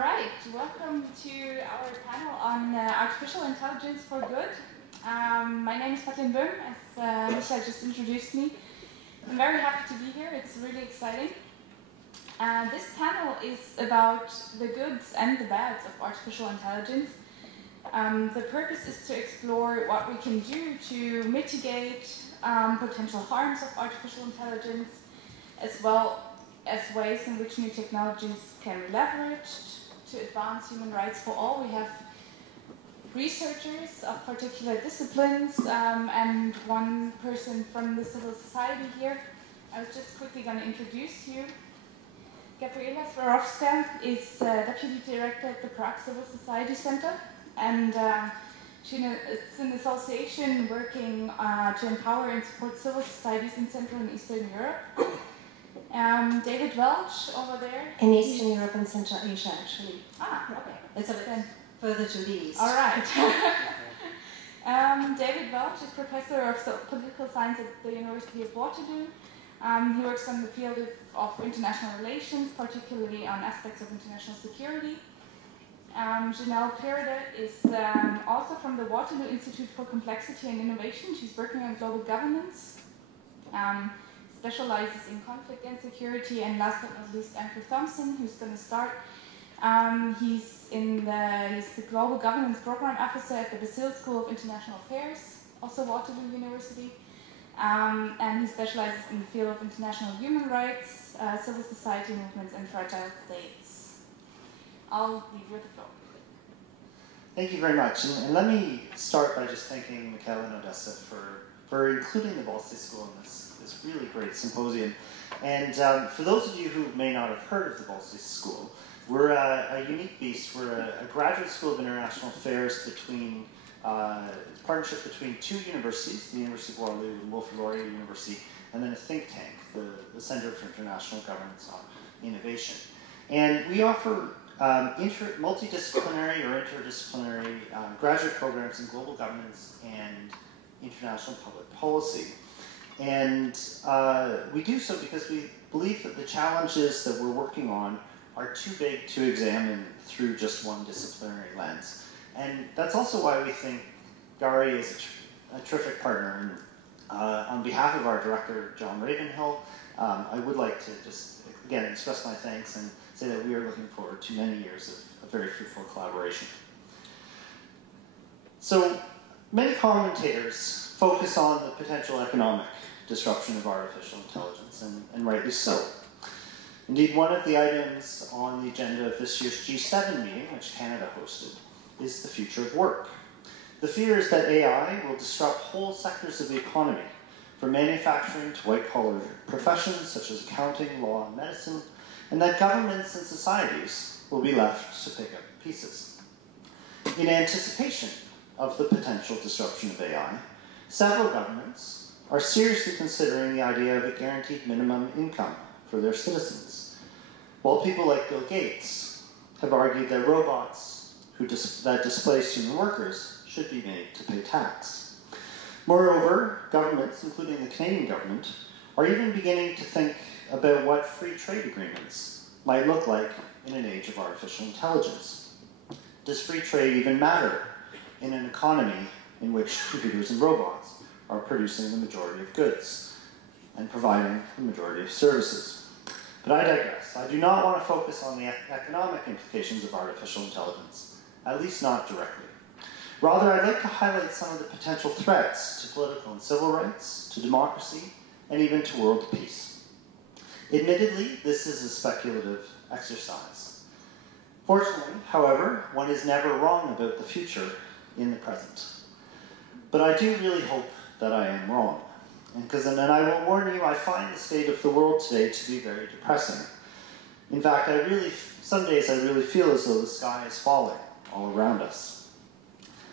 right, welcome to our panel on artificial intelligence for good. My name is Madeleine Boehm, as Misha just introduced me. I'm very happy to be here, it's really exciting. This panel is about the goods and the bads of artificial intelligence. The purpose is to explore what we can do to mitigate potential harms of artificial intelligence, as well as ways in which new technologies can be leveraged to advance human rights for all. We have researchers of particular disciplines and one person from the civil society here. I was just quickly going to introduce you. Gabriela Svarovska is Deputy Director at the Prague Civil Society Centre, and it's an association working to empower and support civil societies in Central and Eastern Europe. David Welch over there. In Eastern Europe and Central Asia, actually. Ah, okay. It's a bit further to the east. All right. David Welch is Professor of Political Science at the University of Waterloo. He works on the field of international relations, particularly on aspects of international security. Jinelle Piereder is also from the Waterloo Institute for Complexity and Innovation. She's working on global governance. Specializes in conflict and security, and last but not least, Thompson, who's going to start. He's the Global Governance Program Officer at the Balsillie School of International Affairs, also Waterloo University, and he specializes in the field of international human rights, civil society movements, and fragile states. I'll leave you with the floor. Thank you very much, and let me start by just thanking Michaela and Odessa for including the Balsillie School in this really great symposium. And for those of you who may not have heard of the Balsillie School, we're a unique beast. We're a graduate school of international affairs between, it's a partnership between two universities, the University of Waterloo and Wilfrid University, and then a think tank, the Centre for International Governance on Innovation. And we offer multidisciplinary or interdisciplinary graduate programs in global governance and international public policy. And we do so because we believe that the challenges that we're working on are too big to examine through just one disciplinary lens. And that's also why we think Gary is a terrific partner. And on behalf of our director, John Ravenhill, I would like to just, again, express my thanks and say that we are looking forward to many years of very fruitful collaboration. So many commentators focus on the potential economic disruption of artificial intelligence, and rightly so. Indeed, one of the items on the agenda of this year's G7 meeting, which Canada hosted, is the future of work. The fear is that AI will disrupt whole sectors of the economy, from manufacturing to white-collar professions such as accounting, law, and medicine, and that governments and societies will be left to pick up pieces. In anticipation of the potential disruption of AI, several governments are seriously considering the idea of a guaranteed minimum income for their citizens, while people like Bill Gates have argued that robots that displace human workers should be made to pay tax. Moreover, governments, including the Canadian government, are even beginning to think about what free trade agreements might look like in an age of artificial intelligence. Does free trade even matter in an economy in which computers and robots are producing the majority of goods and providing the majority of services? But I digress. I do not want to focus on the economic implications of artificial intelligence, at least not directly. Rather, I'd like to highlight some of the potential threats to political and civil rights, to democracy, and even to world peace. Admittedly, this is a speculative exercise. Fortunately, however, one is never wrong about the future in the present. But I do really hope that I am wrong. And I will warn you, I find the state of the world today to be very depressing. In fact, some days I really feel as though the sky is falling all around us.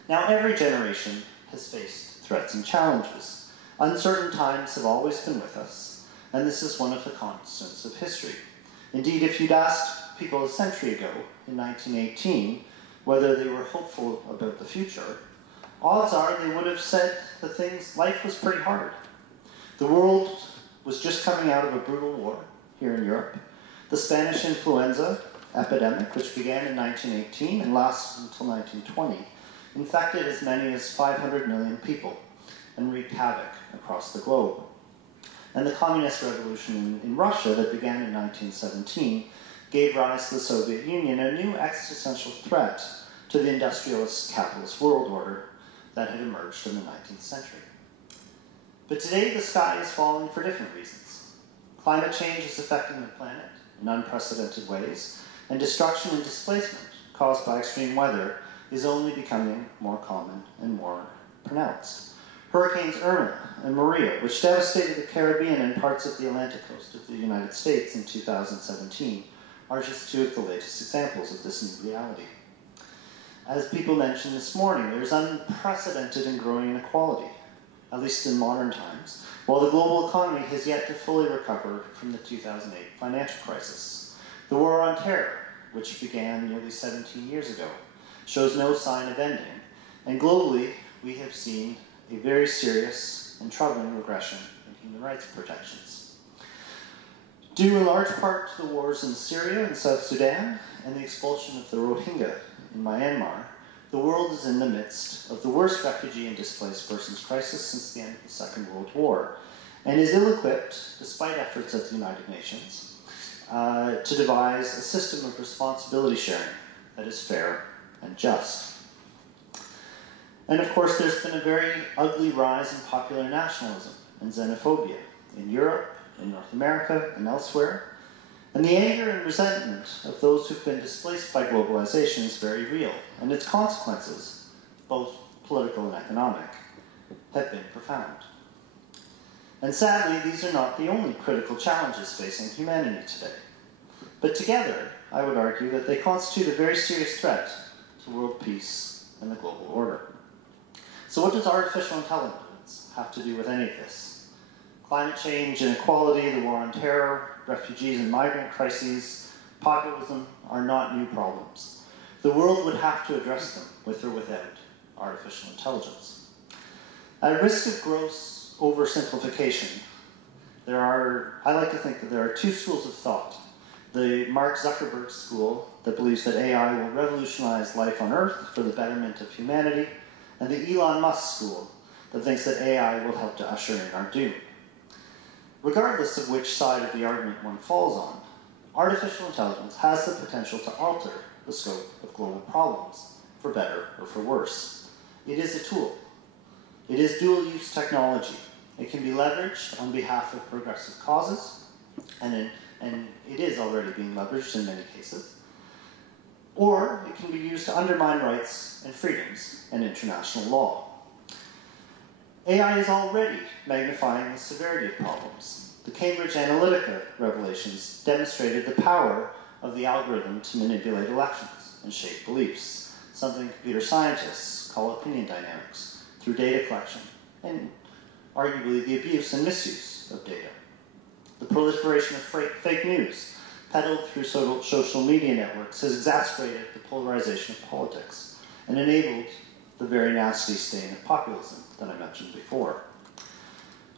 Now, every generation has faced threats and challenges. Uncertain times have always been with us, and this is one of the constants of history. Indeed, if you'd asked people a century ago, in 1918, whether they were hopeful about the future, odds are they would have said that life was pretty hard. The world was just coming out of a brutal war here in Europe. The Spanish influenza epidemic, which began in 1918 and lasted until 1920, infected as many as 500 million people and wreaked havoc across the globe. And the communist revolution in Russia that began in 1917 gave rise to the Soviet Union, a new existential threat to the industrialist capitalist world order that had emerged in the 19th century. But today the sky is falling for different reasons. Climate change is affecting the planet in unprecedented ways, and destruction and displacement caused by extreme weather is only becoming more common and more pronounced. Hurricanes Irma and Maria, which devastated the Caribbean and parts of the Atlantic coast of the United States in 2017, are just two of the latest examples of this new reality. As people mentioned this morning, there's unprecedented and growing inequality, at least in modern times, while the global economy has yet to fully recover from the 2008 financial crisis. The war on terror, which began nearly 17 years ago, shows no sign of ending, and globally we have seen a very serious and troubling regression in human rights protections. Due in large part to the wars in Syria and South Sudan and the expulsion of the Rohingya in Myanmar, the world is in the midst of the worst refugee and displaced persons crisis since the end of the Second World War, and is ill-equipped, despite efforts at the United Nations, to devise a system of responsibility sharing that is fair and just. And of course, there's been a very ugly rise in popular nationalism and xenophobia in Europe, in North America, and elsewhere. And the anger and resentment of those who've been displaced by globalization is very real, and its consequences, both political and economic, have been profound. And sadly, these are not the only critical challenges facing humanity today. But together, I would argue that they constitute a very serious threat to world peace and the global order. So what does artificial intelligence have to do with any of this? Climate change, inequality, the war on terror, refugees and migrant crises, populism are not new problems. The world would have to address them with or without artificial intelligence. At risk of gross oversimplification, I like to think that there are two schools of thought. The Mark Zuckerberg school that believes that AI will revolutionize life on Earth for the betterment of humanity, and the Elon Musk school that thinks that AI will help to usher in our doom. Regardless of which side of the argument one falls on, artificial intelligence has the potential to alter the scope of global problems, for better or for worse. It is a tool. It is dual-use technology. It can be leveraged on behalf of progressive causes, and it is already being leveraged in many cases, or it can be used to undermine rights and freedoms and international law. AI is already magnifying the severity of problems. The Cambridge Analytica revelations demonstrated the power of the algorithm to manipulate elections and shape beliefs, something computer scientists call opinion dynamics, through data collection, and arguably the abuse and misuse of data. The proliferation of fake news, peddled through social media networks, has exacerbated the polarization of politics and enabled the very nasty stain of populism that I mentioned before.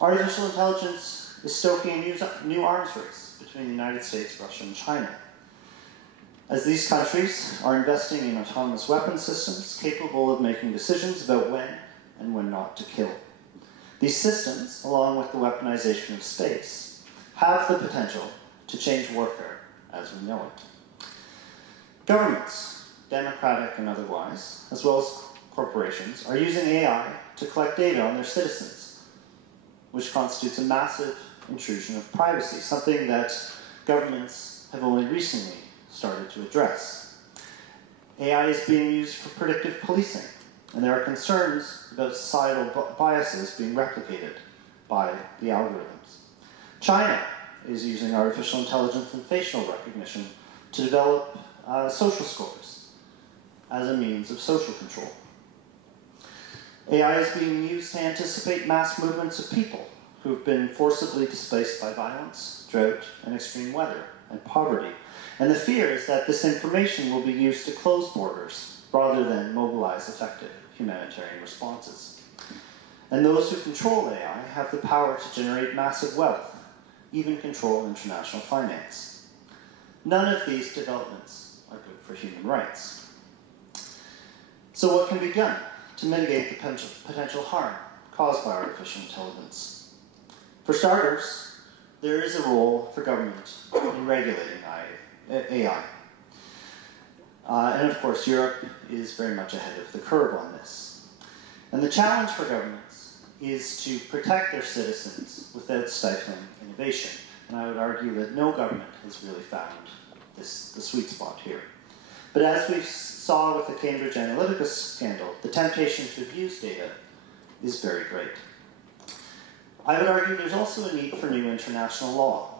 Artificial intelligence is stoking a new arms race between the United States, Russia, and China, as these countries are investing in autonomous weapon systems capable of making decisions about when and when not to kill. These systems, along with the weaponization of space, have the potential to change warfare as we know it. Governments, democratic and otherwise, as well as corporations, are using AI to collect data on their citizens, which constitutes a massive intrusion of privacy, something that governments have only recently started to address. AI is being used for predictive policing, and there are concerns about societal biases being replicated by the algorithms. China is using artificial intelligence and facial recognition to develop social scores as a means of social control. AI is being used to anticipate mass movements of people who have been forcibly displaced by violence, drought, and extreme weather, and poverty. And the fear is that this information will be used to close borders rather than mobilize effective humanitarian responses. And those who control AI have the power to generate massive wealth, even control international finance. None of these developments for human rights. So what can be done to mitigate the potential harm caused by artificial intelligence? For starters, there is a role for government in regulating AI. And of course, Europe is very much ahead of the curve on this. And the challenge for governments is to protect their citizens without stifling innovation. And I would argue that no government has really found the sweet spot here. But as we saw with the Cambridge Analytica scandal, the temptation to abuse data is very great. I would argue there's also a need for new international law.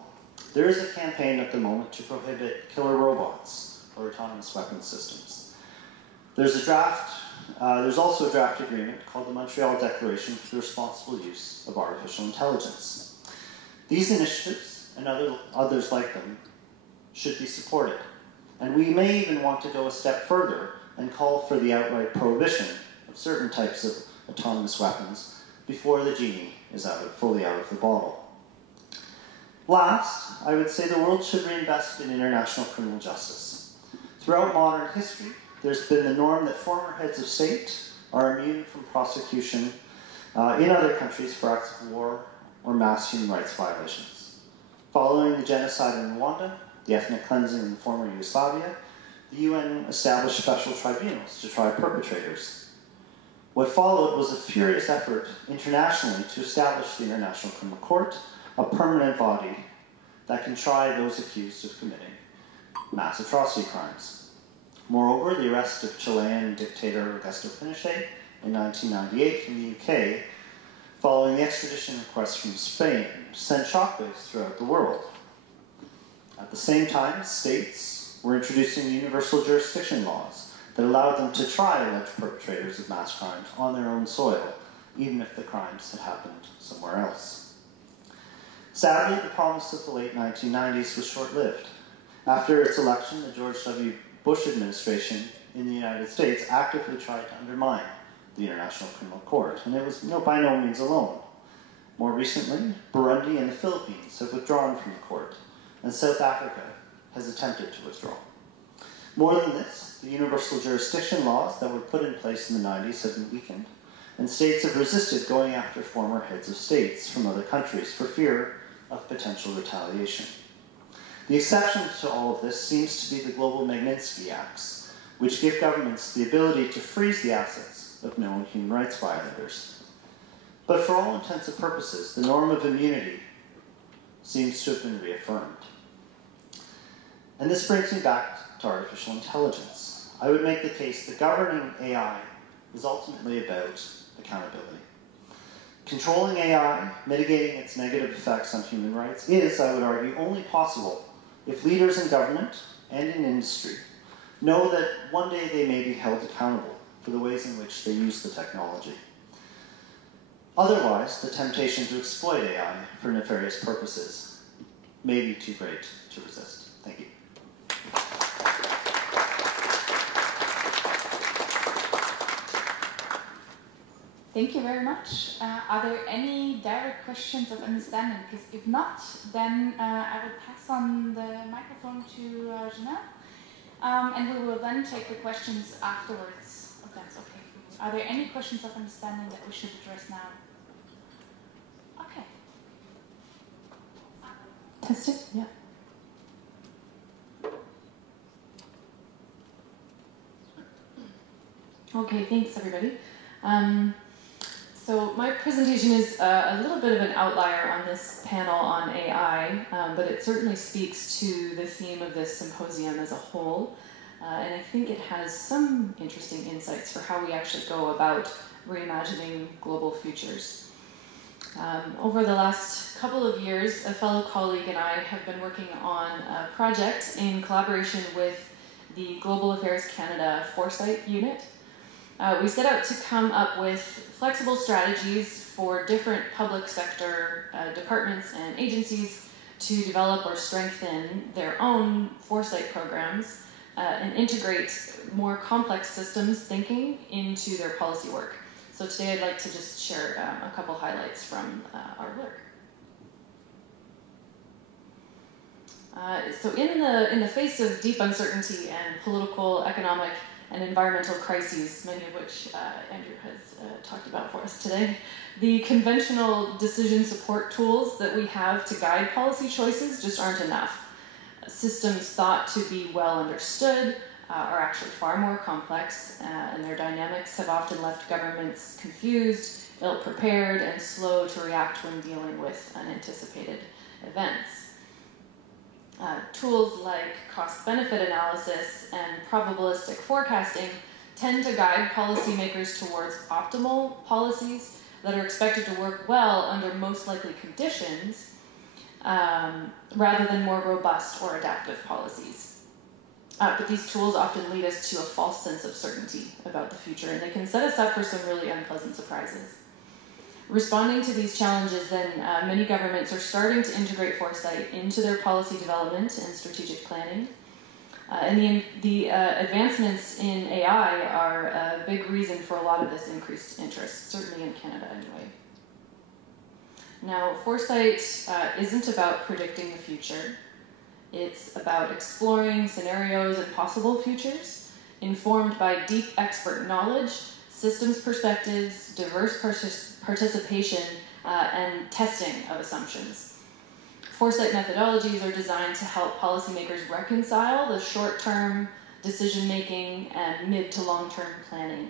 There is a campaign at the moment to prohibit killer robots or autonomous weapons systems. There's also a draft agreement called the Montreal Declaration for the Responsible Use of Artificial Intelligence. These initiatives, and others like them, should be supported. And we may even want to go a step further and call for the outright prohibition of certain types of autonomous weapons before the genie is fully out of the bottle. Last, I would say the world should reinvest in international criminal justice. Throughout modern history, there's been the norm that former heads of state are immune from prosecution in other countries for acts of war or mass human rights violations. Following the genocide in Rwanda, the ethnic cleansing in the former Yugoslavia, the UN established special tribunals to try perpetrators. What followed was a furious effort internationally to establish the International Criminal Court, a permanent body that can try those accused of committing mass atrocity crimes. Moreover, the arrest of Chilean dictator Augusto Pinochet in 1998 in the UK, following the extradition request from Spain, sent shockwaves throughout the world. At the same time, states were introducing universal jurisdiction laws that allowed them to try alleged perpetrators of mass crimes on their own soil, even if the crimes had happened somewhere else. Sadly, the promise of the late 1990s was short-lived. After its election, the George W. Bush administration in the United States actively tried to undermine the International Criminal Court, and it was by no means alone. More recently, Burundi and the Philippines have withdrawn from the court, and South Africa has attempted to withdraw. More than this, the universal jurisdiction laws that were put in place in the 90s have been weakened, and states have resisted going after former heads of states from other countries for fear of potential retaliation. The exception to all of this seems to be the global Magnitsky Acts, which give governments the ability to freeze the assets of known human rights violators. But for all intents and purposes, the norm of immunity seems to have been reaffirmed. And this brings me back to artificial intelligence. I would make the case that governing AI is ultimately about accountability. Controlling AI, mitigating its negative effects on human rights is, I would argue, only possible if leaders in government and in industry know that one day they may be held accountable for the ways in which they use the technology. Otherwise, the temptation to exploit AI for nefarious purposes may be too great to resist. Thank you. Thank you very much. Are there any direct questions of understanding? Because if not, then I will pass on the microphone to Jinelle, and we will then take the questions afterwards, if that's okay for you. Are there any questions of understanding that we should address now? Okay. Test it? Yeah. Okay, thanks everybody. So my presentation is a little bit of an outlier on this panel on AI, but it certainly speaks to the theme of this symposium as a whole, and I think it has some interesting insights for how we actually go about reimagining global futures. Over the last couple of years, a fellow colleague and I have been working on a project in collaboration with the Global Affairs Canada Foresight Unit. We set out to come up with flexible strategies for different public sector departments and agencies to develop or strengthen their own foresight programs and integrate more complex systems thinking into their policy work. So today I'd like to just share a couple highlights from our work. So in the face of deep uncertainty and political, economic, and environmental crises, many of which Andrew has talked about for us today, the conventional decision support tools that we have to guide policy choices just aren't enough. Systems thought to be well understood are actually far more complex, and their dynamics have often left governments confused, ill-prepared, and slow to react when dealing with unanticipated events. Tools like cost-benefit analysis and probabilistic forecasting tend to guide policymakers towards optimal policies that are expected to work well under most likely conditions, rather than more robust or adaptive policies. But these tools often lead us to a false sense of certainty about the future, and they can set us up for some really unpleasant surprises. Responding to these challenges, then, many governments are starting to integrate foresight into their policy development and strategic planning. And the advancements in AI are a big reason for a lot of this increased interest, certainly in Canada anyway. Now, foresight isn't about predicting the future. It's about exploring scenarios and possible futures, informed by deep expert knowledge, systems perspectives, diverse participation, and testing of assumptions. Foresight methodologies are designed to help policymakers reconcile the short-term decision-making and mid to long-term planning.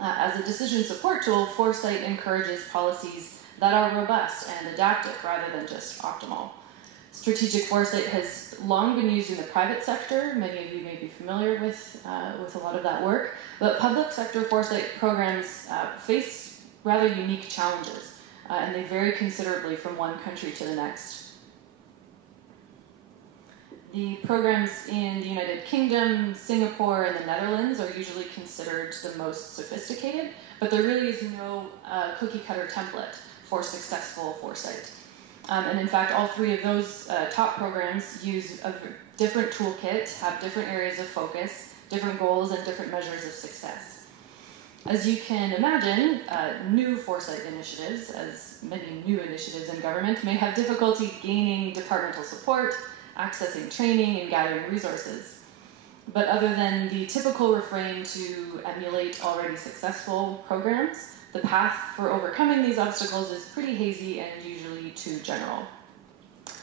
As a decision support tool, foresight encourages policies that are robust and adaptive rather than just optimal. Strategic foresight has long been used in the private sector. Many of you may be familiar with a lot of that work. But public sector foresight programs face rather unique challenges, and they vary considerably from one country to the next. The programs in the United Kingdom, Singapore, and the Netherlands are usually considered the most sophisticated, but there really is no cookie-cutter template for successful foresight. And in fact, all three of those top programs use a different toolkit, have different areas of focus, different goals, and different measures of success. As you can imagine, new foresight initiatives, as many new initiatives in government, may have difficulty gaining departmental support, accessing training, and gathering resources. But other than the typical refrain to emulate already successful programs, the path for overcoming these obstacles is pretty hazy and usually too general.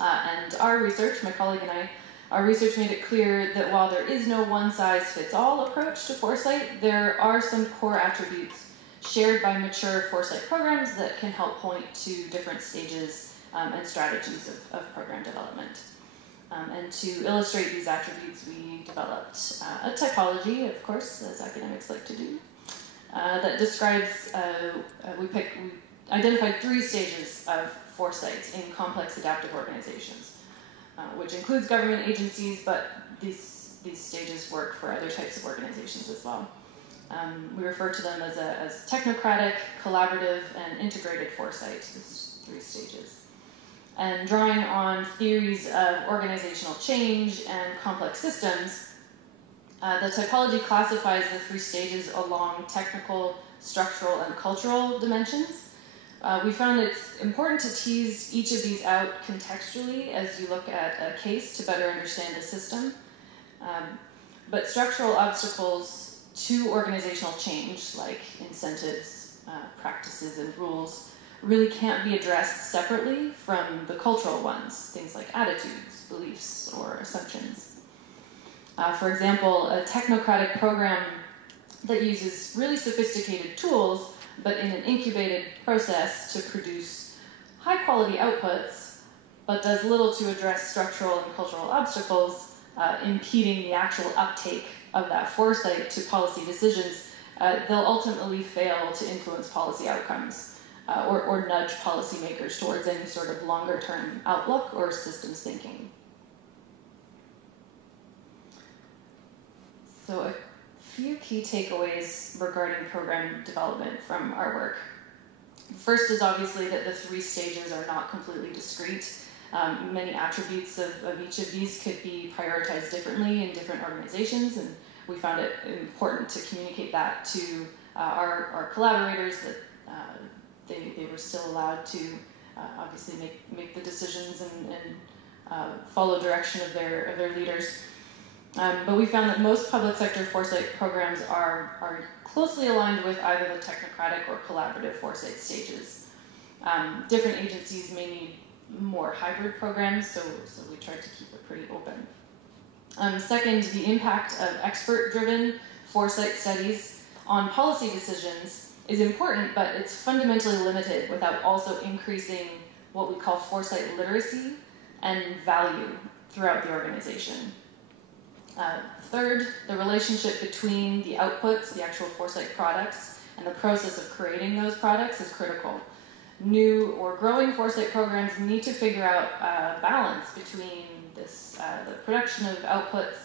And our research, my colleague and I, our research made it clear that while there is no one-size-fits-all approach to foresight, there are some core attributes shared by mature foresight programs that can help point to different stages and strategies of program development. And to illustrate these attributes, we developed a typology, of course, as academics like to do, that describes, we identified 3 stages of foresight in complex adaptive organizations, which includes government agencies, but these stages work for other types of organizations as well. We refer to them as technocratic, collaborative, and integrated foresight, these 3 stages. And drawing on theories of organizational change and complex systems, the typology classifies the 3 stages along technical, structural, and cultural dimensions. We found it's important to tease each of these out contextually as you look at a case to better understand a system. But structural obstacles to organizational change, like incentives, practices, and rules, really can't be addressed separately from the cultural ones, things like attitudes, beliefs, or assumptions. For example, a technocratic program that uses really sophisticated tools, but in an incubated process to produce high-quality outputs, but does little to address structural and cultural obstacles, impeding the actual uptake of that foresight to policy decisions, they'll ultimately fail to influence policy outcomes. Or nudge policymakers towards any sort of longer-term outlook or systems thinking. So a few key takeaways regarding program development from our work. First is obviously that the 3 stages are not completely discrete. Many attributes of each of these could be prioritized differently in different organizations, and we found it important to communicate that to our collaborators, that they were still allowed to obviously make the decisions and follow direction of their leaders. But we found that most public sector foresight programs are closely aligned with either the technocratic or collaborative foresight stages. Different agencies may need more hybrid programs, so we tried to keep it pretty open. Second, the impact of expert-driven foresight studies on policy decisions is important, but it's fundamentally limited without also increasing what we call foresight literacy and value throughout the organization. Third, the relationship between the outputs, the actual foresight products, and the process of creating those products is critical. New or growing foresight programs need to figure out a balance between this, the production of outputs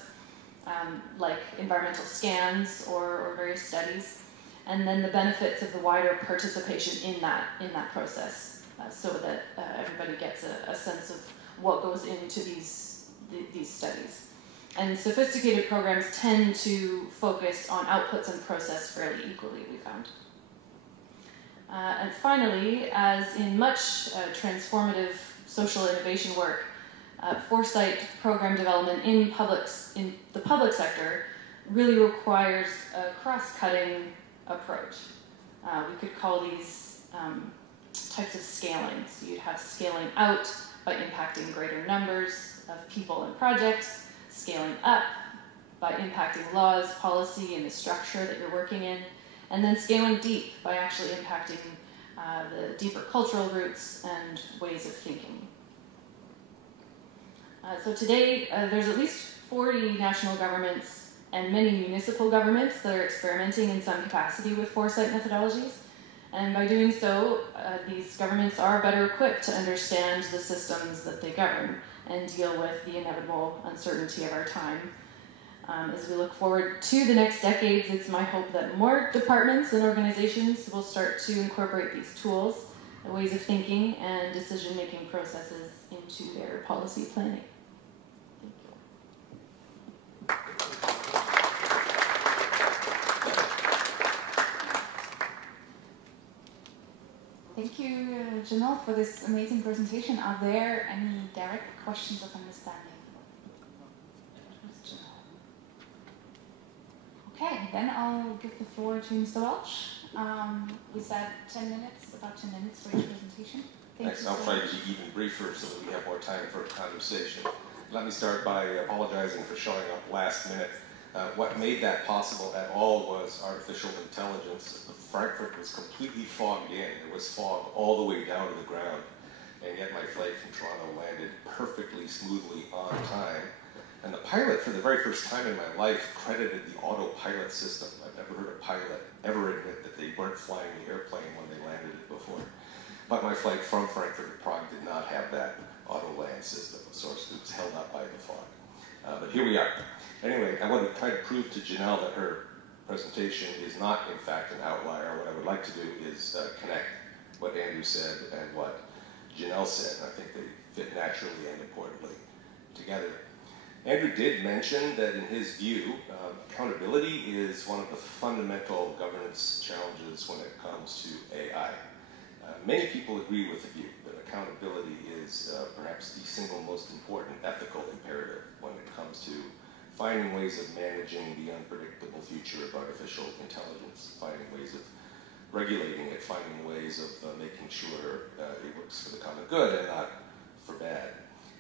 like environmental scans or various studies, and then the benefits of the wider participation in that process, so that everybody gets a sense of what goes into these studies. And sophisticated programs tend to focus on outputs and process fairly equally, we found. And finally, as in much transformative social innovation work, foresight program development in the public sector really requires a cross-cutting approach. We could call these types of scaling. So you'd have scaling out by impacting greater numbers of people and projects, scaling up by impacting laws, policy, and the structure that you're working in, and then scaling deep by actually impacting the deeper cultural roots and ways of thinking. So today, there's at least 40 national governments and many municipal governments that are experimenting in some capacity with foresight methodologies. And by doing so, these governments are better equipped to understand the systems that they govern and deal with the inevitable uncertainty of our time. As we look forward to the next decades, it's my hope that more departments and organizations will start to incorporate these tools, the ways of thinking, and decision-making processes into their policy planning. Thank you, Jinelle, for this amazing presentation. Are there any direct questions of understanding? Okay, then I'll give the floor to Mr. Welch. We said 10 minutes, about 10 minutes for each presentation. Thanks. I'll try to be even briefer so that we have more time for a conversation. Let me start by apologizing for showing up last minute. What made that possible at all was artificial intelligence. Frankfurt was completely fogged in. There was fog all the way down to the ground. And yet my flight from Toronto landed perfectly smoothly on time. And the pilot, for the very first time in my life, credited the autopilot system. I've never heard a pilot ever admit that they weren't flying the airplane when they landed it before. But my flight from Frankfurt to Prague did not have that auto land system. Of course, it was held up by the fog. But here we are. Anyway, I want to try to prove to Jinelle that her presentation is not, in fact, an outlier. What I would like to do is connect what Andrew said and what Jinelle said. I think they fit naturally and importantly together. Andrew did mention that in his view, accountability is one of the fundamental governance challenges when it comes to AI. Many people agree with the view that accountability is perhaps the single most important ethical imperative when it comes to finding ways of managing the unpredictable future of artificial intelligence, finding ways of regulating it, finding ways of making sure it works for the common good and not for bad.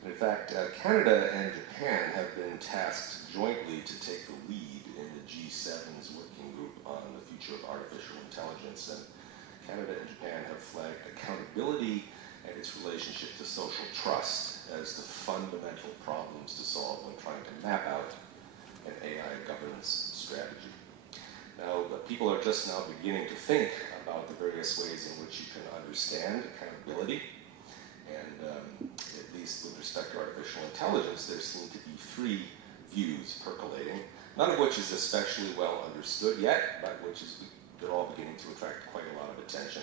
And in fact, Canada and Japan have been tasked jointly to take the lead in the G7's working group on the future of artificial intelligence. And Canada and Japan have flagged accountability and its relationship to social trust as the fundamental problems to solve when trying to map out an AI governance strategy. Now, people are just now beginning to think about the various ways in which you can understand accountability. And at least with respect to artificial intelligence, there seem to be three views percolating, none of which is especially well understood yet, but which is they're all beginning to attract quite a lot of attention.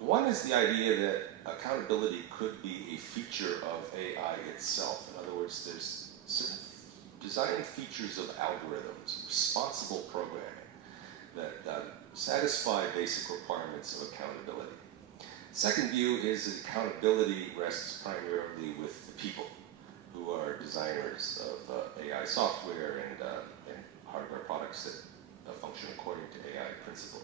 One is the idea that accountability could be a feature of AI itself. In other words, there's certain design features of algorithms, responsible programming, that satisfy basic requirements of accountability. Second view is that accountability rests primarily with the people. who are designers of AI software and hardware products that function according to AI principles.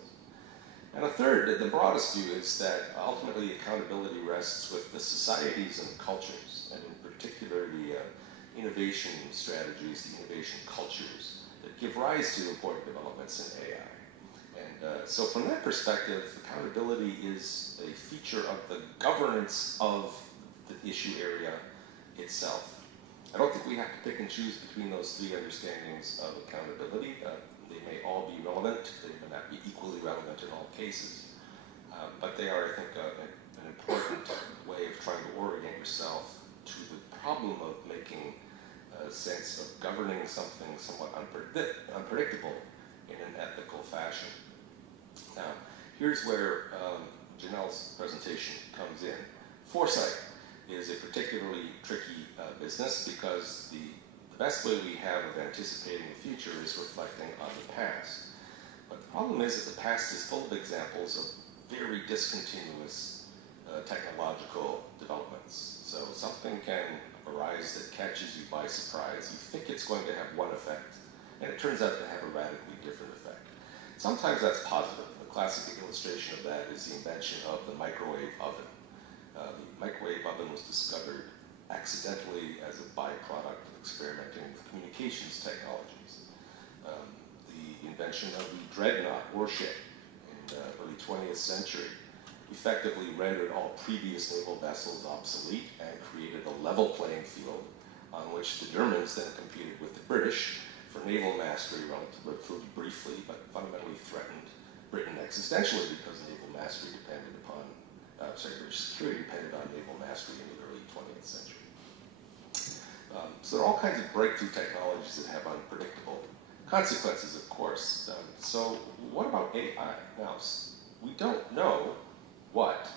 And a third, the broadest view, is that ultimately accountability rests with the societies and cultures, and in particular the innovation strategies, the innovation cultures that give rise to important developments in AI. And so from that perspective, accountability is a feature of the governance of the issue area itself. I don't think we have to pick and choose between those three understandings of accountability. They may all be relevant, they may not be equally relevant in all cases, but they are, I think, an important way of trying to orient yourself to the problem of making sense of governing something somewhat unpredictable in an ethical fashion. Now, here's where Jinelle's presentation comes in. Foresight is a particularly tricky business because the best way we have of anticipating the future is reflecting on the past. But the problem is that the past is full of examples of very discontinuous technological developments. So something can arise that catches you by surprise. You think it's going to have one effect, and it turns out to have a radically different effect. Sometimes that's positive. The classic illustration of that is the invention of the microwave oven. The microwave oven was discovered accidentally as a byproduct of experimenting with communications technologies. The invention of the dreadnought warship in the early 20th century effectively rendered all previous naval vessels obsolete and created a level playing field on which the Germans then competed with the British for naval mastery relatively briefly, but fundamentally threatened Britain existentially because naval mastery depended upon, British security depended on naval mastery in the early 20th century. So there are all kinds of breakthrough technologies that have unpredictable consequences, of course. So what about AI? Now, we don't know what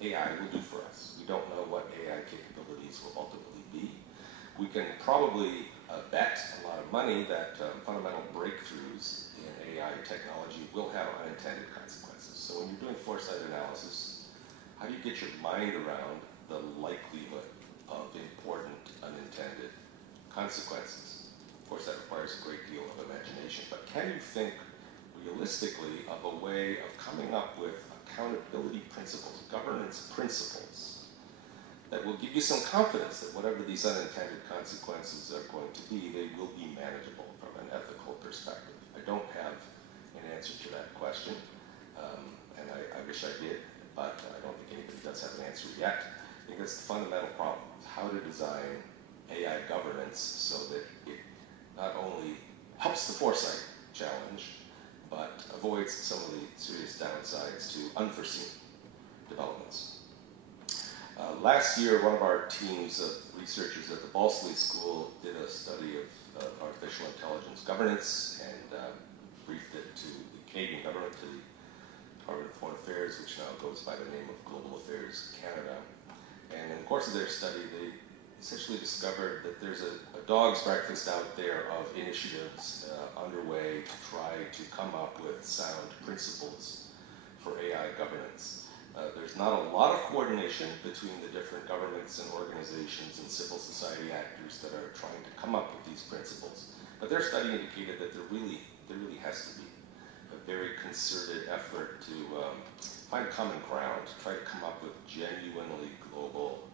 AI will do for us. We don't know what AI capabilities will ultimately be. We can probably bet a lot of money that fundamental breakthroughs in AI technology will have unintended consequences. So when you're doing foresight analysis, how do you get your mind around the likelihood of important unintended consequences? Of course, that requires a great deal of imagination, but can you think realistically of a way of coming up with accountability principles, governance principles, that will give you some confidence that whatever these unintended consequences are going to be, they will be manageable from an ethical perspective? I don't have an answer to that question, and I wish I did, but I don't think anybody does have an answer yet. I think that's the fundamental problem, how to design AI governance so that it not only helps the foresight challenge, but avoids some of the serious downsides to unforeseen developments. Last year, one of our teams of researchers at the Balsillie School did a study of artificial intelligence governance and briefed it to the Canadian government, to the Department of Foreign Affairs, which now goes by the name of Global Affairs Canada. And in the course of their study, they essentially discovered that there's a dog's breakfast out there of initiatives underway to try to come up with sound principles for AI governance. There's not a lot of coordination between the different governments and organizations and civil society actors that are trying to come up with these principles. But their study indicated that there really has to be a very concerted effort to find common ground, to try to come up with genuinely global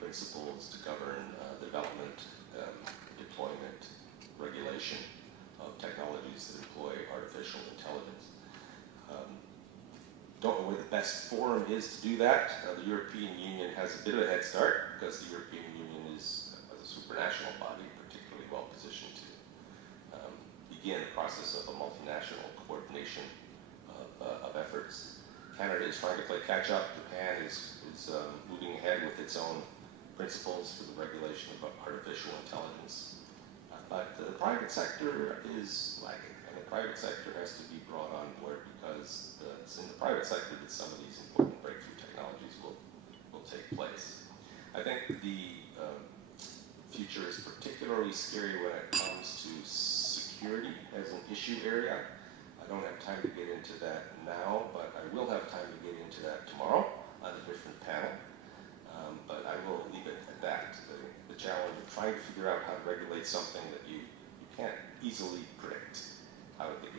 principles to govern development, deployment, regulation of technologies that employ artificial intelligence. Don't know where the best forum is to do that. The European Union has a bit of a head start because the European Union is, as a supranational body, particularly well positioned to begin the process of a multinational coordination of efforts. Canada is trying to play catch up. Japan is moving ahead with its own principles for the regulation of artificial intelligence. But the private sector is lacking, and the private sector has to be brought on board because it's in the private sector that some of these important breakthrough technologies will take place. I think the future is particularly scary when it comes to security as an issue area. I don't have time to get into that now, but I will have time to get into that tomorrow on a different panel. But I will leave it at that. The challenge of trying to figure out how to regulate something that you can't easily predict out of the gate.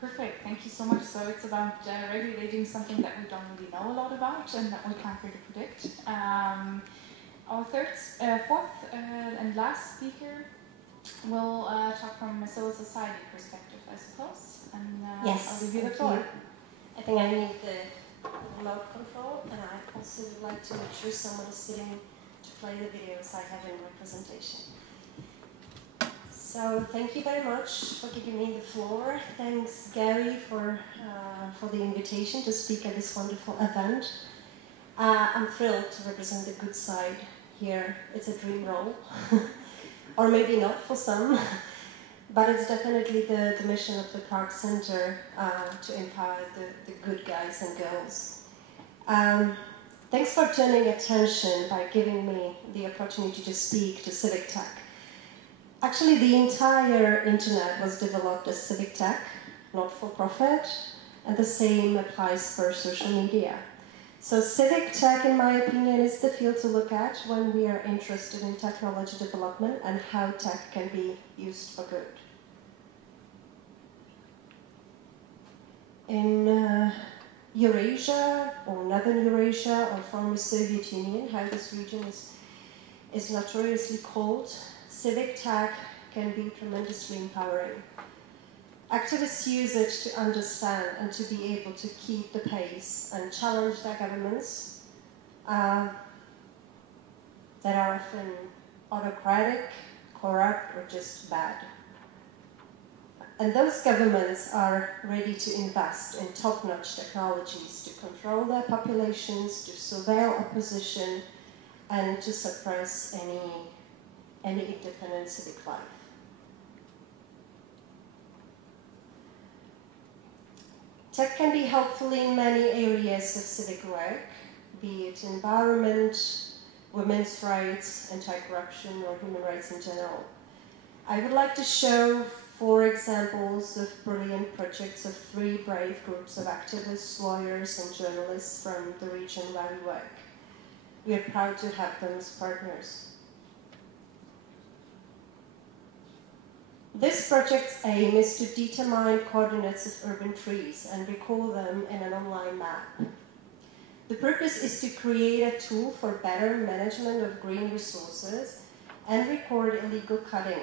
Perfect, thank you so much. So it's about regulating something that we don't really know a lot about and that we can't really predict. Our fourth and last speaker will talk from a civil society perspective, I suppose. And Yes, I'll give you the thank floor. you. I think I need the remote control, and I also would like to make sure someone is sitting to play the videos I have in my presentation. So thank you very much for giving me the floor. Thanks, Gary, for the invitation to speak at this wonderful event. I'm thrilled to represent the good side here. It's a dream role, or maybe not for some, but it's definitely the mission of the Prague Center to empower the good guys and girls. Thanks for turning attention by giving me the opportunity to speak to civic tech. Actually, the entire internet was developed as civic tech, not for profit, and the same applies for social media. So civic tech, in my opinion, is the field to look at when we are interested in technology development and how tech can be used for good. In Eurasia, or Northern Eurasia, or former Soviet Union, how this region is notoriously called, civic tech can be tremendously empowering. Activists use it to understand and to be able to keep the pace and challenge their governments that are often autocratic, corrupt, or just bad. And those governments are ready to invest in top-notch technologies to control their populations, to surveil opposition, and to suppress any independent civic life. Tech can be helpful in many areas of civic work, be it environment, women's rights, anti-corruption, or human rights in general. I would like to show 4 examples of brilliant projects of 3 brave groups of activists, lawyers, and journalists from the region where we work. We are proud to have them as partners. This project's aim is to determine coordinates of urban trees and record them in an online map. The purpose is to create a tool for better management of green resources and record illegal cutting.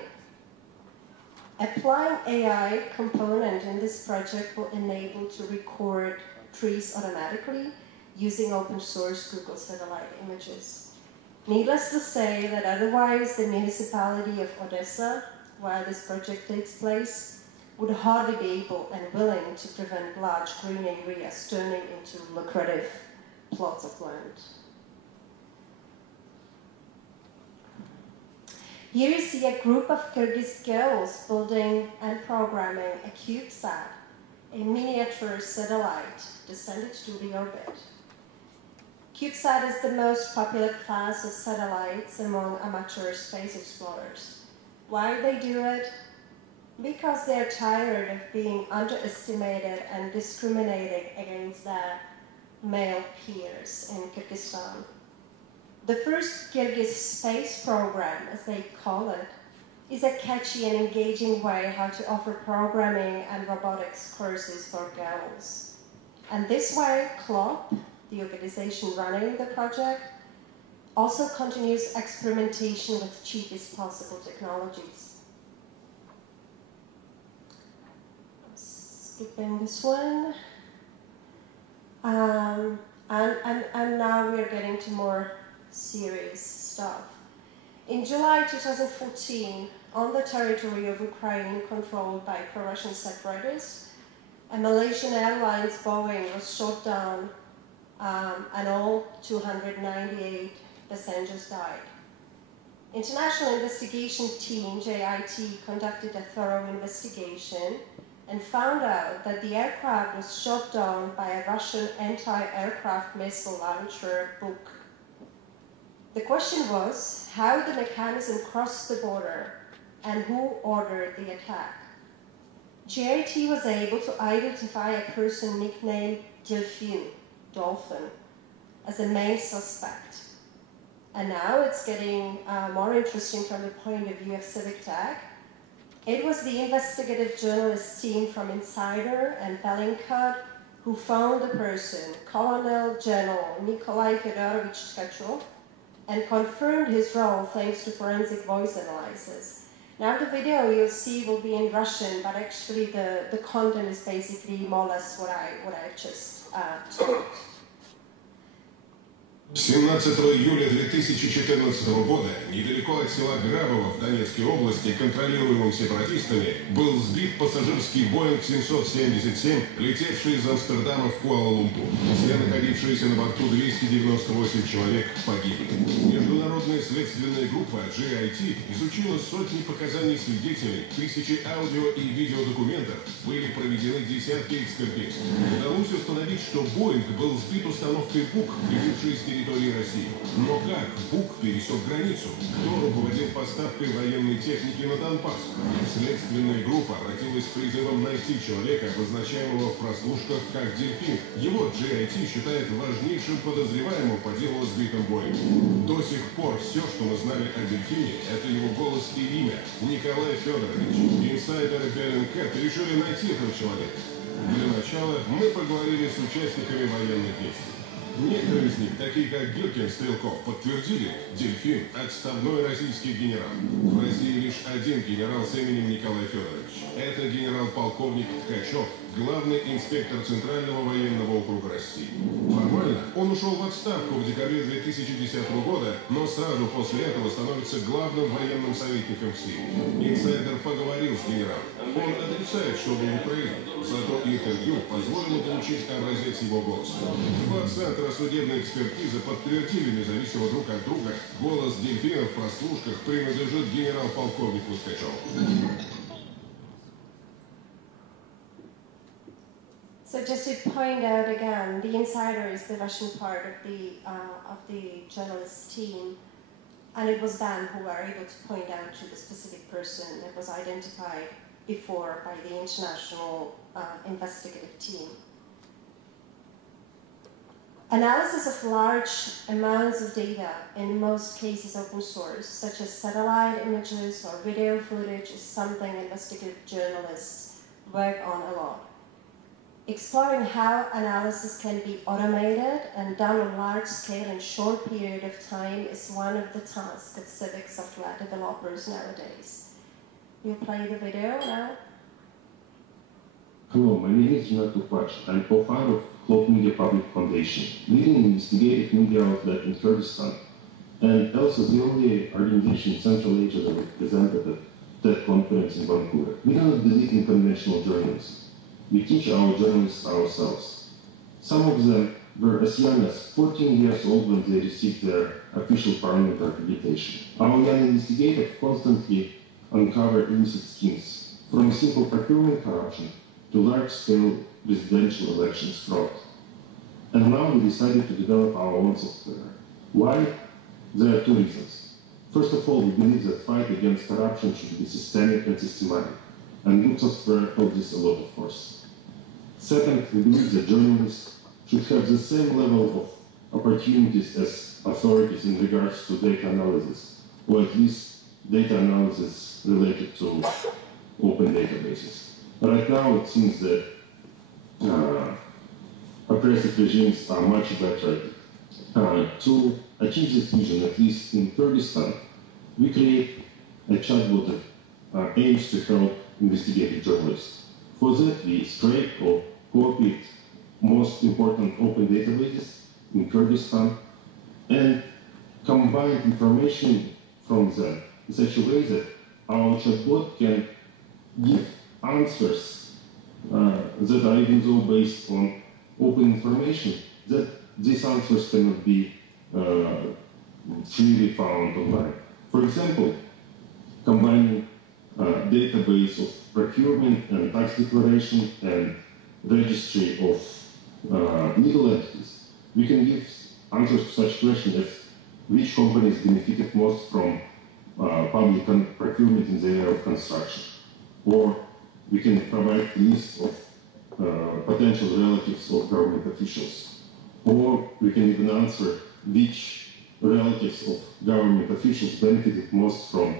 Applying AI component in this project will enable to record trees automatically using open source Google satellite images. Needless to say that otherwise the municipality of Odessa, where this project takes place, would hardly be able and willing to prevent large green areas turning into lucrative plots of land. Here you see a group of Kyrgyz girls building and programming a CubeSat, a miniature satellite descended to the orbit. CubeSat is the most popular class of satellites among amateur space explorers. Why do they do it? Because they're tired of being underestimated and discriminated against their male peers in Kyrgyzstan. The first Kyrgyz space program, as they call it, is a catchy and engaging way how to offer programming and robotics courses for girls. And this way, CLOP, the organization running the project, also continues experimentation with cheapest possible technologies. I'm skipping this one. And now we are getting to more serious stuff. In July 2014, on the territory of Ukraine controlled by pro-Russian separatists, a Malaysian Airlines Boehm was shot down and all 298 passengers died. International investigation team, JIT, conducted a thorough investigation and found out that the aircraft was shot down by a Russian anti-aircraft missile launcher, Buk. The question was how the mechanism crossed the border and who ordered the attack. GIT was able to identify a person nicknamed Delphine, Dolphin, as the main suspect. And now it's getting more interesting from the point of view of civic tech. It was the investigative journalist team from Insider and Bellingcat who found the person, Colonel General Nikolai Fedorovich Tkachov, and confirmed his role thanks to forensic voice analysis. Now the video you'll see will be in Russian, but actually the content is basically more or less what I just told. 17 июля 2014 года недалеко от села Грабово в Донецкой области, контролируемом сепаратистами, был сбит пассажирский Boeing 777, летевший из Амстердама в Куала-Лумпур. Все находившиеся на борту 298 человек погибли. Международная следственная группа GIT изучила сотни показаний свидетелей, тысячи аудио и видеодокументов, были проведены десятки экспертиз. Удалось установить, что Boeing был сбит установкой БУК, прибывшей с территории России. Но как БУК пересек границу? Кто руководил поставкой военной техники на Донбасс? Следственная группа обратилась с призывом найти человека, обозначаемого в прослушках как Дельфин. Его GIT считает важнейшим подозреваемым по делу о сбитом Боинге. До сих пор все, что мы знали о Дельфине, это его голос и имя – Николай Федорович. Инсайдеры Bellingcat решили найти этого человека. Для начала мы поговорили с участниками военных действий. Некоторые из них, такие как Гиркин, Стрелков, подтвердили, Дельфин – отставной российский генерал. В России лишь один генерал с именем Николай Федорович. Это генерал-полковник Ткачев, главный инспектор Центрального военного округа России. Формально он ушел в отставку в декабре 2010 года, но сразу после этого становится главным военным советником в Сирии. Инсайдер поговорил с генералом. Он отрицает, что был в Украине, зато интервью позволило получить образец его голоса. Два центра судебной экспертизы подтвердили независимо друг от друга, голос Дельфина в прослушках принадлежит генерал-полковнику Ткачеву. So just to point out again, the Insider is the Russian part of the journalist team, and it was them who were able to point out to the specific person that was identified before by the international investigative team. Analysis of large amounts of data, in most cases open source, such as satellite images or video footage, is something investigative journalists work on a lot. Exploring how analysis can be automated and done on large scale in short period of time is one of the tasks of civic software developers nowadays. You play the video now? Hello, my name is Renato Pac. I'm co-founder of Cloud Media Public Foundation, leading investigative media outlet in Kyrgyzstan, and also the only organization in Central Asia that represented the TED conference in Vancouver. We do not believe in conventional journalism. We teach our journalists ourselves. Some of them were as young as 14 years old when they received their official parliament accreditation. Our young investigators constantly uncover illicit schemes, from simple procurement corruption to large-scale presidential elections fraud. And now we decided to develop our own software. Why? There are two reasons. First of all, we believe that fight against corruption should be systemic and systematic, and good software holds this a lot of force. Second, we believe that journalists should have the same level of opportunities as authorities in regards to data analysis, or at least data analysis related to open databases. Right now, it seems that oppressive regimes are much better. To achieve this vision, at least in Kyrgyzstan, we create a chatbot that aims to help investigative journalists. For that, we scrape or copied most important open databases in Kyrgyzstan and combined information from them in such a way that our chatbot can give answers that are even though based on open information, that these answers cannot be freely found online. For example, combining database of procurement and tax declaration and registry of legal entities, we can give answers to such questions as which companies benefited most from public procurement in the area of construction, or we can provide a list of potential relatives of government officials. Or we can even answer which relatives of government officials benefited most from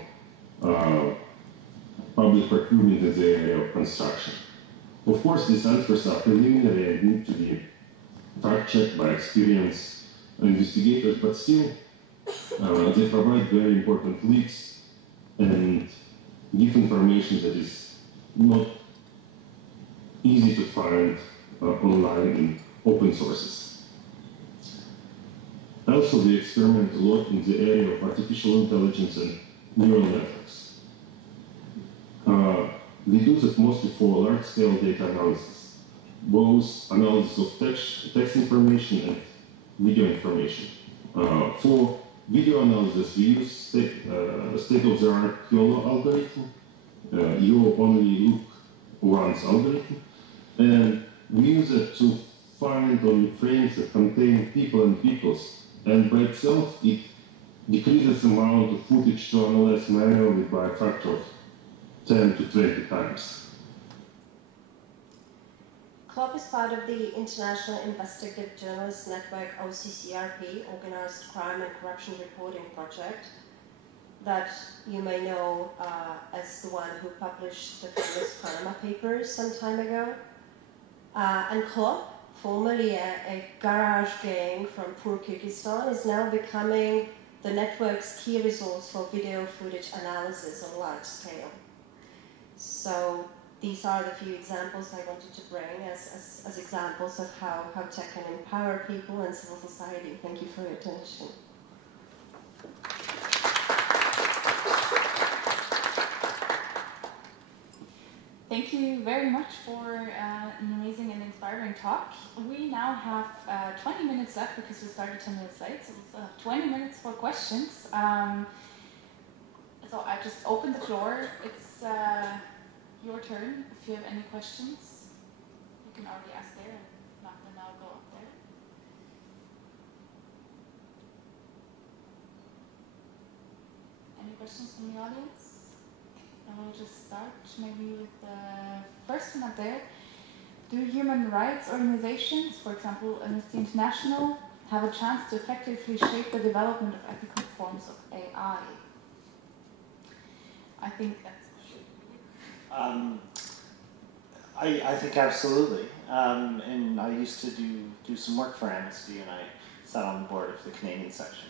public procurement in the area of construction. Of course, these answers are preliminary and need to be fact-checked by experienced investigators, but still they provide very important leads and give information that is not easy to find online in open sources. Also, we experiment a lot in the area of artificial intelligence and neural networks. We do that mostly for large-scale data analysis, both analysis of text information and video information. For video analysis, we use state-of-the-art YOLO algorithm, you only look once algorithm, and we use it to find only frames that contain people and vehicles, and by itself it decreases the amount of footage to analyze manually by a factor of 10 to 20 times. CLOP is part of the International Investigative Journalist Network OCCRP, Organized Crime and Corruption Reporting Project, that you may know as the one who published the famous Panama Papers some time ago. And CLOP, formerly a garage gang from poor Kyrgyzstan, is now becoming the network's key resource for video footage analysis on large scale. So these are the few examples I wanted to bring as examples of how tech can empower people and civil society. Thank you for your attention. Thank you very much for an amazing and inspiring talk. We now have 20 minutes left because we started 10 minutes late, so we'll have 20 minutes for questions. So I just open the floor. It's your turn. If you have any questions, you can already ask there, and if not, then I'll go up there. Any questions from the audience? And we'll just start maybe with the first one up there. Do human rights organizations, for example Amnesty International, have a chance to effectively shape the development of ethical forms of AI? I think that's I think absolutely. And I used to do some work for Amnesty, and I sat on the board of the Canadian section.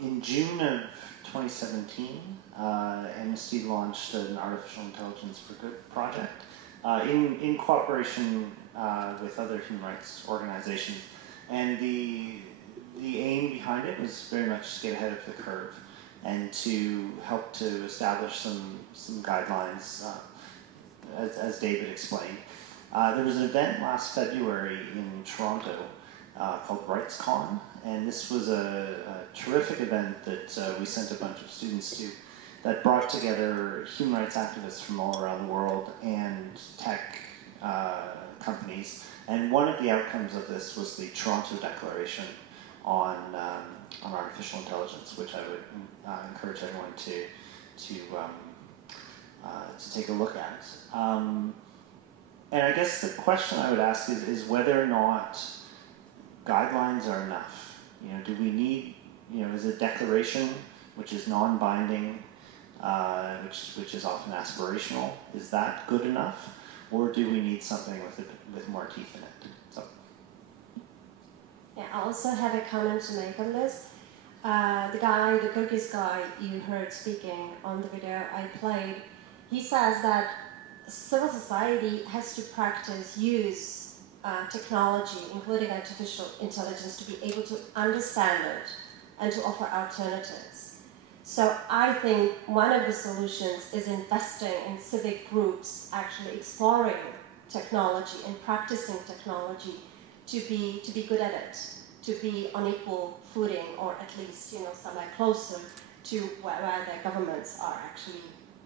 In June of 2017, Amnesty launched an Artificial Intelligence for Good project in cooperation with other human rights organizations. And the aim behind it was very much to get ahead of the curve and to help to establish some guidelines, as David explained. There was an event last February in Toronto called RightsCon, and this was a terrific event that we sent a bunch of students to that brought together human rights activists from all around the world and tech companies. And one of the outcomes of this was the Toronto Declaration on artificial intelligence, which I would encourage everyone to take a look at. And I guess the question I would ask is whether or not guidelines are enough. Do we need, is a declaration which is non-binding, which is often aspirational, is that good enough, or do we need something with more teeth in it? Yeah, I also have a comment to make on this. The Kyrgyz guy you heard speaking on the video I played, he says that civil society has to use technology, including artificial intelligence, to be able to understand it and to offer alternatives. So I think one of the solutions is investing in civic groups actually exploring technology and practicing technology to be good at it, to be on equal footing, or at least somewhere closer to where their governments are actually,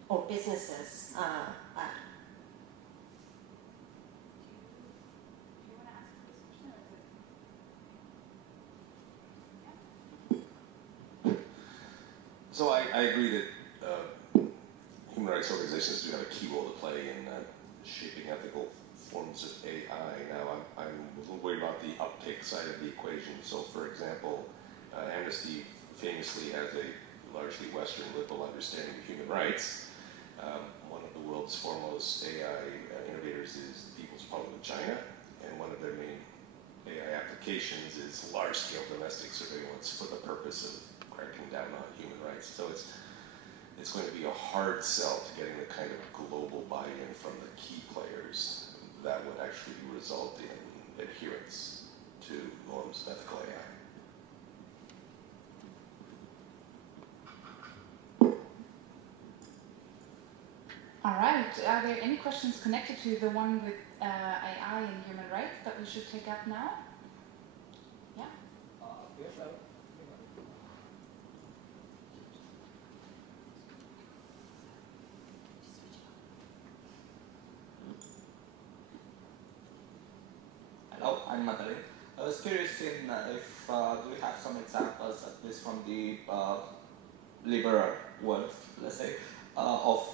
or businesses at. So I agree that human human rights organizations do have a key role to play in shaping ethical forms of AI. Now, I'm a little worried about the uptake side of the equation. So, for example, Amnesty famously has a largely Western liberal understanding of human rights. One of the world's foremost AI innovators is the People's Republic of China, and one of their main AI applications is large-scale domestic surveillance for the purpose of cracking down on human rights. So it's going to be a hard sell to getting the kind of global buy-in from the key players that would actually result in adherence to norms of ethical AI. All right, are there any questions connected to the one with AI and human rights that we should take up now? Yeah? Yes, Hello, I'm Madeleine. I was curious in if do we have some examples, at least from the liberal world, let's say, of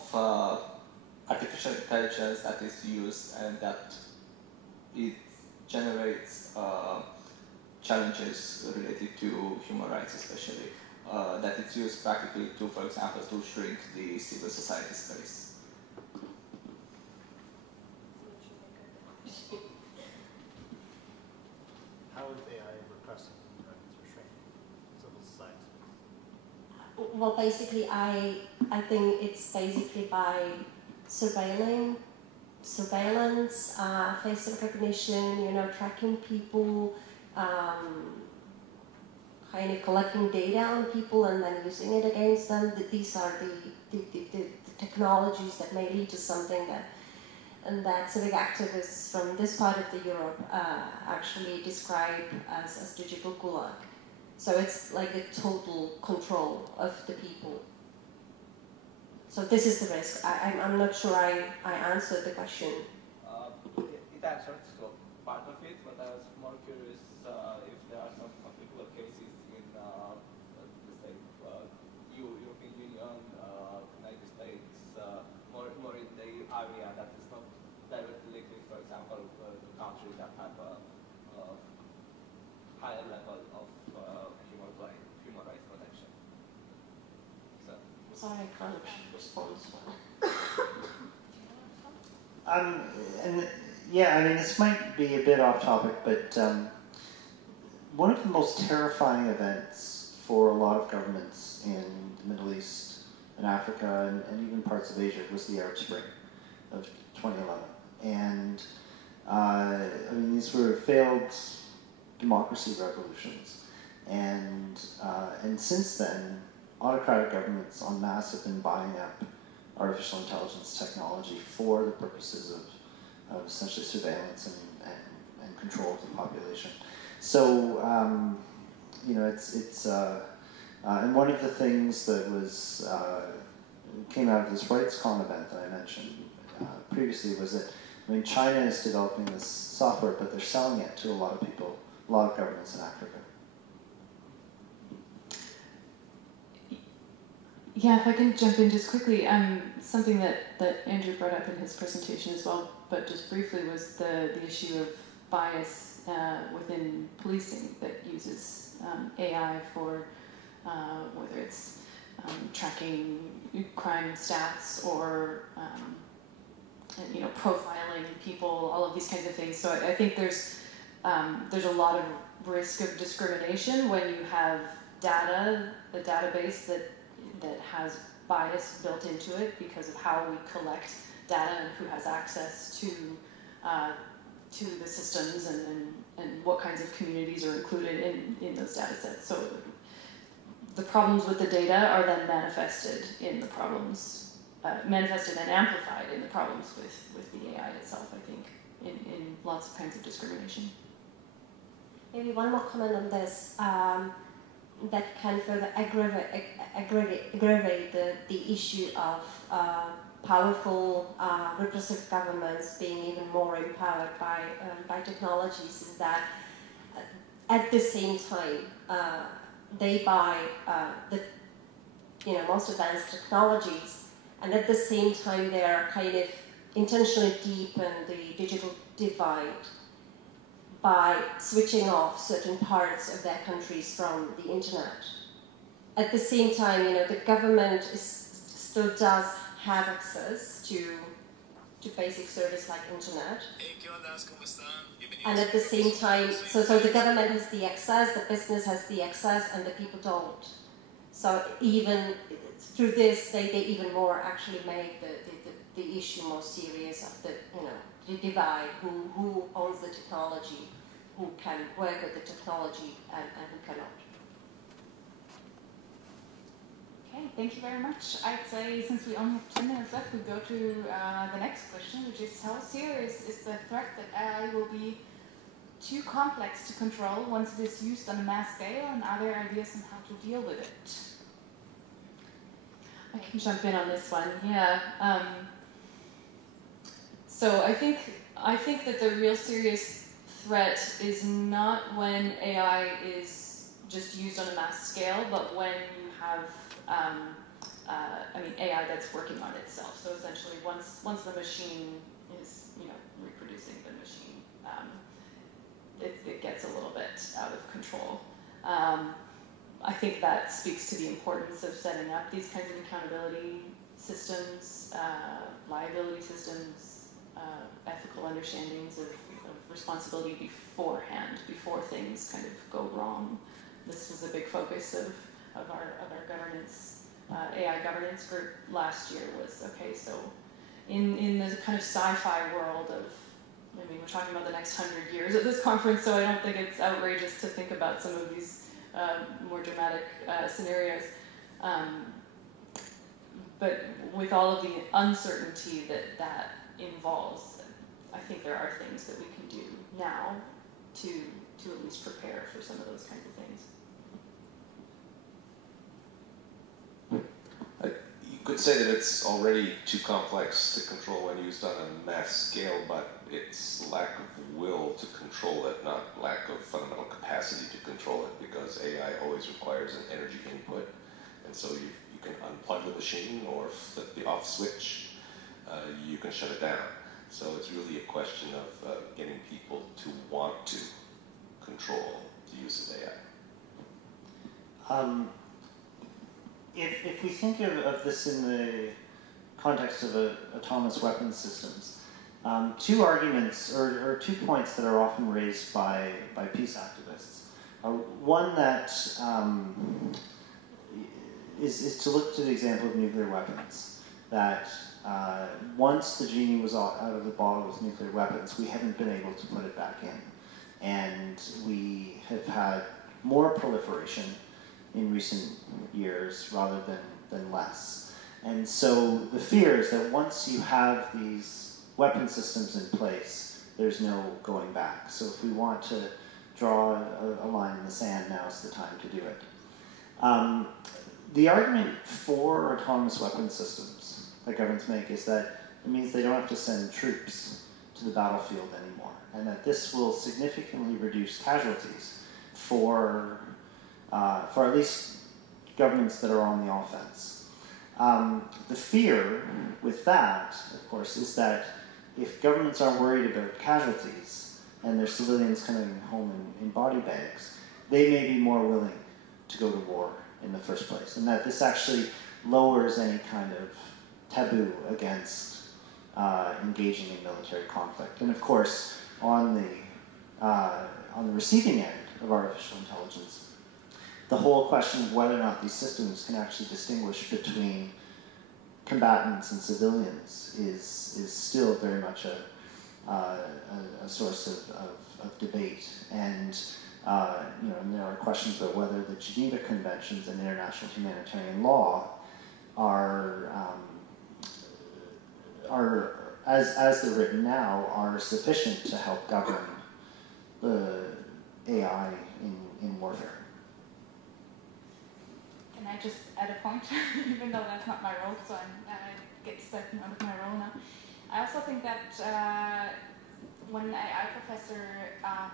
artificial intelligence that is used and that it generates challenges related to human rights, especially that it's used practically to, for example, to shrink the civil society space. How is AI repressing human rights or shrinking civil society? Well, basically, I think it's basically by surveillance, face recognition, tracking people, kind of collecting data on people and then using it against them. These are the technologies that may lead to something that civic activists from this part of the Europe actually describe as digital gulag. So it's like the total control of the people. So this is the risk. I'm not sure I answered the question. It answers to part of it, but I was more curious if there are some particular cases in, let's say, European Union, United States, more in the area that is not directly linked, for example, to countries that have a higher level of human rights protection. So. Sorry, I can't respond. And yeah, I mean, this might be a bit off topic, but one of the most terrifying events for a lot of governments in the Middle East and Africa and even parts of Asia was the Arab Spring of 2011. And I mean, these were failed democracy revolutions. And since then, autocratic governments en masse have been buying up artificial intelligence technology for the purposes of essentially surveillance and control of the population. So, it's and one of the things that was came out of this RightsCon event that I mentioned previously was that, I mean, China is developing this software, but they're selling it to a lot of people, a lot of governments in Africa. Yeah, if I can jump in just quickly, something that Andrew brought up in his presentation as well, but just briefly, was the issue of bias within policing that uses AI for whether it's tracking crime stats or profiling people, all of these kinds of things. So I think there's a lot of risk of discrimination when you have data, a database that has bias built into it because of how we collect data and who has access to the systems and what kinds of communities are included in those data sets. So the problems with the data are then manifested in the problems, manifested and amplified in the problems with the AI itself, I think, in lots of kinds of discrimination. Maybe one more comment on this. That can further aggravate the issue of powerful repressive governments being even more empowered by technologies is that at the same time they buy the most advanced technologies, And at the same time, they are kind of intentionally deepen the digital divide by switching off certain parts of their countries from the internet. At the same time, the government still does have access to basic service like internet. And at the same time, so the government has the access, the business has the access, and the people don't. So even through this, they even more actually make the issue more serious of the divide, who owns the technology, who can work with the technology, and who cannot. Okay, thank you very much. I'd say since we only have 10 minutes left, we go to the next question, which is how serious is the threat that AI will be too complex to control once it is used on a mass scale, and are there ideas on how to deal with it? I can jump in on this one. Yeah. So I think that the real serious threat is not when AI is just used on a mass scale, but when you have AI that's working on itself. So essentially, once the machine is reproducing the machine, it gets a little bit out of control. I think that speaks to the importance of setting up these kinds of accountability systems, liability systems, ethical understandings of responsibility beforehand, before things kind of go wrong. This was a big focus of our governance, AI governance group last year was, okay, so in the kind of sci-fi world of, we're talking about the next 100 years at this conference, so I don't think it's outrageous to think about some of these more dramatic scenarios. But with all of the uncertainty that involves, I think there are things that we can do now to at least prepare for some of those kinds of things. You could say that it's already too complex to control when used on a mass scale, but it's lack of will to control it, not lack of fundamental capacity to control it, because AI always requires an energy input, and so you can unplug the machine or flip the off switch, you can shut it down. So it's really a question of getting people to want to control the use of AI. If we think of this in the context of autonomous weapons systems, two arguments or 2 points that are often raised by peace activists. One that is to look to the example of nuclear weapons, that once the genie was out of the bottle with nuclear weapons, we haven't been able to put it back in. And we have had more proliferation in recent years rather than less. And so the fear is that once you have these weapon systems in place, there's no going back. So if we want to draw a line in the sand, now's the time to do it. The argument for autonomous weapon systems that governments make is that it means they don't have to send troops to the battlefield anymore, and that this will significantly reduce casualties for at least governments that are on the offense. The fear with that, of course, is that if governments are worried about casualties and their civilians coming home in body bags, they may be more willing to go to war in the first place, and that this actually lowers any kind of taboo against engaging in military conflict. And of course, on the receiving end of artificial intelligence, the whole question of whether or not these systems can actually distinguish between combatants and civilians is still very much a source of debate. And and there are questions about whether the Geneva Conventions and international humanitarian law are as they're written now, are sufficient to help govern the AI in warfare. Can I just add a point, even though that's not my role, so I get stepping out of my role now. I also think that one AI professor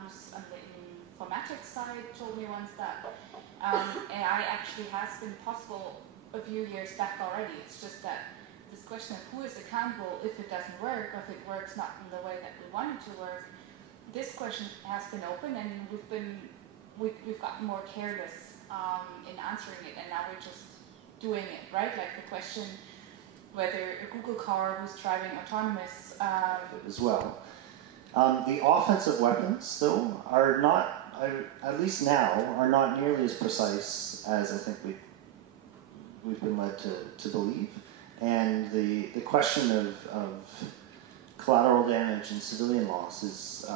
who's on the informatics side told me once that AI actually has been possible a few years back already. It's just that this question of who is accountable if it doesn't work, or if it works not in the way that we want it to work, this question has been open, and we've gotten more careless in answering it, and now we're just doing it, right? Like the question whether a Google car who's driving autonomous as well. The offensive weapons, though, are not, at least now, are not nearly as precise as I think we've been led to believe. And the question of collateral damage and civilian loss is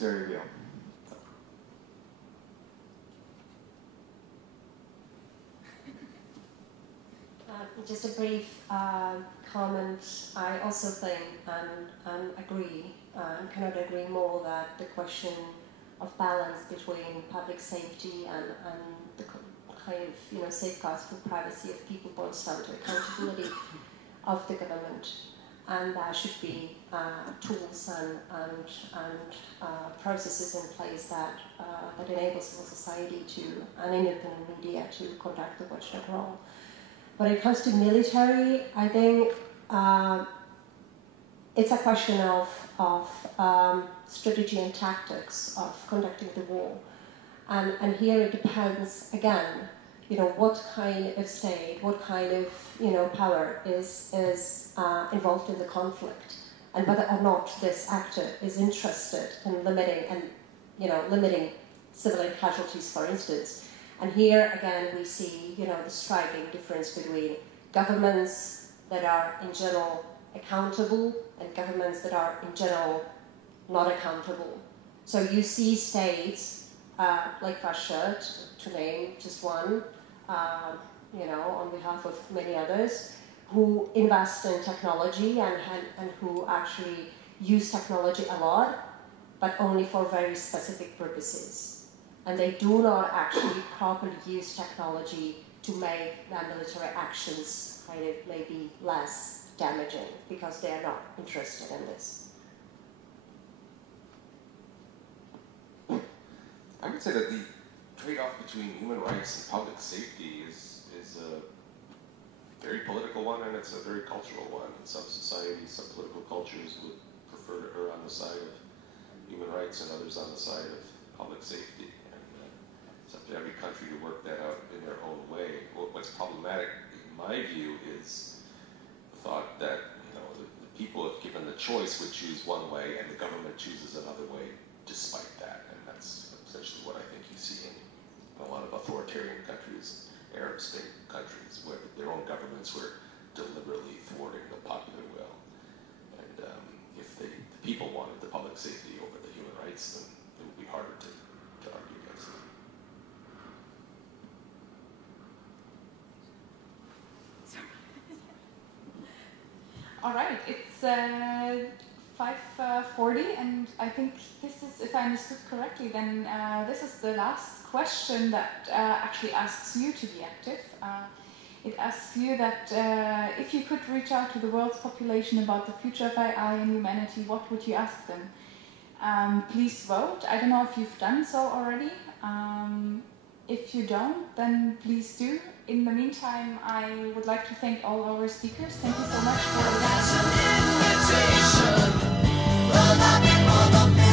very real. Just a brief comment. I also think and agree, and cannot agree more, that the question of balance between public safety and the kind of safeguards for privacy of people boils down to accountability of the government, and there should be tools and processes in place that enable civil society and independent media to conduct the watchdog role. When it comes to military, I think it's a question of strategy and tactics of conducting the war, and here it depends again, what kind of state, what kind of power is involved in the conflict, and whether or not this actor is interested in limiting civilian casualties, for instance. And here again we see, the striking difference between governments that are in general accountable and governments that are in general not accountable. So you see states like Russia, to name just one, on behalf of many others, who invest in technology and who actually use technology a lot, but only for very specific purposes. And they do not actually properly use technology to make their military actions kind of maybe less damaging, because they are not interested in this. I would say that the trade-off between human rights and public safety is a very political one, and it's a very cultural one. In some societies, some political cultures would prefer to err on the side of human rights, and others on the side of public safety. It's up to every country to work that out in their own way. What's problematic, in my view, is the thought that the people, if given the choice, would choose one way, and the government chooses another way despite that. And that's essentially what I think you see in a lot of authoritarian countries, Arab state countries, where their own governments were deliberately thwarting the popular will. And if the people wanted the public safety over the human rights, then it would be harder to argue against it. All right, it's 5:40, and I think this is, if I understood correctly, then this is the last question that actually asks you to be active. It asks you that if you could reach out to the world's population about the future of AI and humanity, what would you ask them? Please vote. I don't know if you've done so already. If you don't, then please do. In the meantime, I would like to thank all our speakers. Thank you so much for